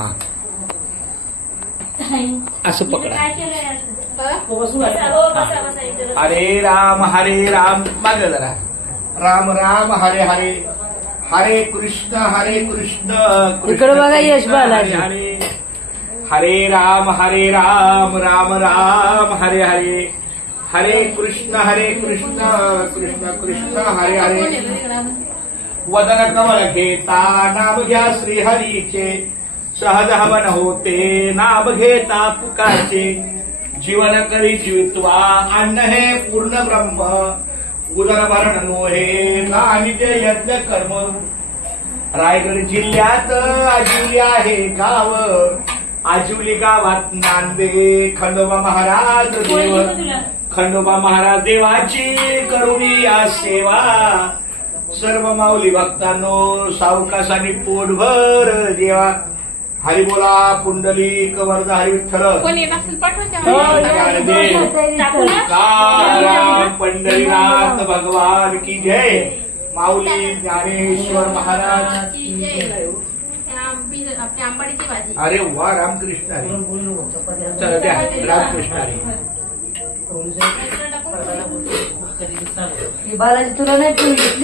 हा असं पकडा. हरे राम मागे जरा. राम राम हरे हरे, हरे कृष्ण कृष्ण हरे हरे, हरे राम राम राम हरे हरे, हरे कृष्ण कृष्ण कृष्ण हरे हरे. वदन कमळ घेता नाम घ्या श्रीहरीचे, सहज हवन होते नाम घेता पुकारचे. जीवन करी जीवित्वा अन्न हे पूर्ण ब्रह्म, उदरभरण नोहे नानिते यज्ञ कर्म. रायगड जिल्ह्यात आजिवली आहे गाव, आजिवली गावात नांदे खंडोबा महाराज देव. खंडोबा महाराज देवाची करुणी या सेवा, सर्व माऊली भक्तांनो सावकाशाने पोटभर जेवा. हरी बोला पुंडलिक वरद हरी विठ्ठल. पंढरीनाथ भगवान की जय. माऊली ज्ञानेश्वर महाराज. अरे वा रामकृष्ण हरी. चला द्या रामकृष्ण हरी. बालाजी तुला नाही